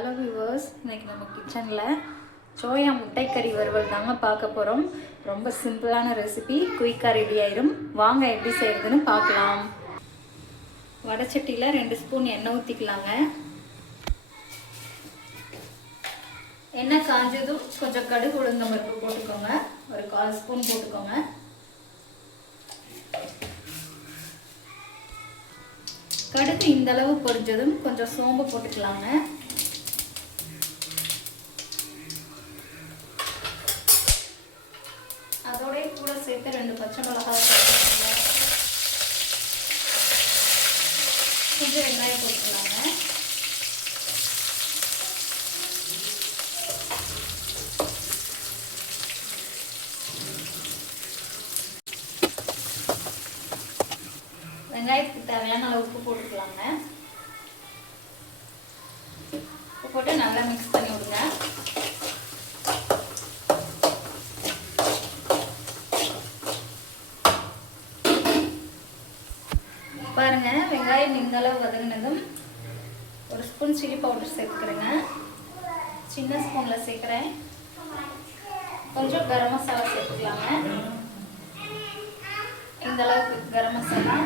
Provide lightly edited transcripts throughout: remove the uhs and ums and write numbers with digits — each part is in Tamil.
ஹலோ வியூவர்ஸ், இன்றைக்கி நம்ம கிச்சனில் சோயா முட்டைக்கறி வறுவல் தாங்க பார்க்க போகிறோம். ரொம்ப சிம்பிளான ரெசிபி, குயிக்காக ரெடி ஆயிடும். வாங்க எப்படி செய்கிறதுன்னு பார்க்கலாம். வடைச்சட்டியில் 2 ஸ்பூன் எண்ணெய் ஊற்றிக்கலாங்க. எண்ணெய் காஞ்சதும் கொஞ்சம் கடுகு உளுந்தம் பருப்பு போட்டுக்கோங்க. ஒரு 1/4 ஸ்பூன் போட்டுக்கோங்க. கடுகு இந்த அளவு பொரிஞ்சதும் கொஞ்சம் சோம்பு போட்டுக்கலாங்க. அதோட கூட சேர்த்து 2 பச்சை மிளகாய் போட்டுக்கோங்க. கொஞ்சம் வெங்காயம் போட்டுக்கலாங்க. வெங்காயத்துக்கு தேவையான அளவு உப்பு போட்டுக்கலாங்க. உப்பு போட்டு நல்லா மிக்ஸ் பண்ணி விடுங்க. பாருங்க, வெங்காயம் இந்த அளவு வதங்கினதும் 1 ஸ்பூன் சில்லி பவுடர் சேர்த்துக்கிறேங்க. சின்ன ஸ்பூனில் சேர்க்குறேன். கொஞ்சம் கரம் மசாலா சேர்த்துக்கலாங்க. இந்த அளவுக்கு கரம் மசாலா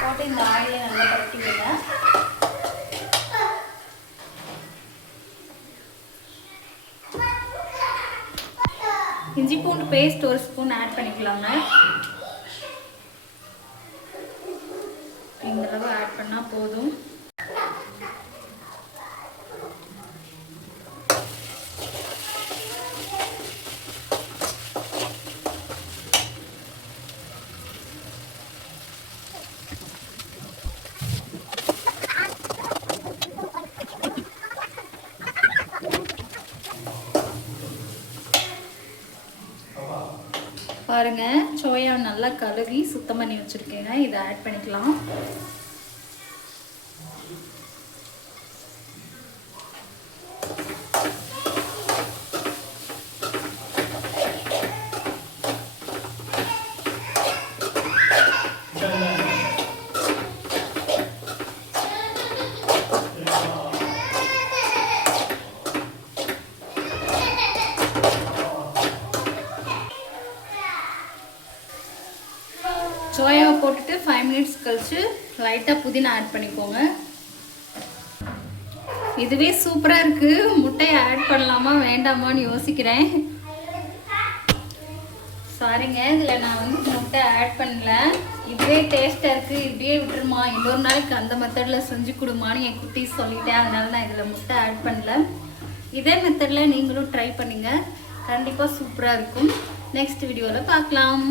போட்டு இந்த ஆயிலை நல்லா பரட்டி விடுங்க. இஞ்சி பூண்டு பேஸ்ட் 1 ஸ்பூன் ஆட் பண்ணிக்கலாங்க. இந்த அளவு ஆட் பண்ணால் போதும். பாருங்க, சோயா நல்லா கழுவி சுத்தம் பண்ணி வச்சிருக்கேங்க. இதை ஆட் பண்ணிக்கலாம். சோயாவை போட்டுட்டு 5 மினிட்ஸ் கழிச்சு லைட்டாக புதினா ஆட் பண்ணிக்கோங்க. இதுவே சூப்பராக இருக்குது. முட்டையை ஆட் பண்ணலாமா வேண்டாமான்னு யோசிக்கிறேன். சாரிங்க, இதில் நான் முட்டை ஆட் பண்ணல. இதுவே டேஸ்ட்டாக இருக்குது, இப்படியே விட்டுருமா, இன்னொரு நாளைக்கு அந்த மெத்தடில் செஞ்சு கொடுமான்னு என் குட்டி சொல்லிட்டேன். அதனால நான் இதில் முட்டை ஆட் பண்ணல. இதே மெத்தடில் நீங்களும் ட்ரை பண்ணுங்கள். கண்டிப்பாக சூப்பராக இருக்கும். நெக்ஸ்ட் வீடியோவில் பார்க்கலாம்.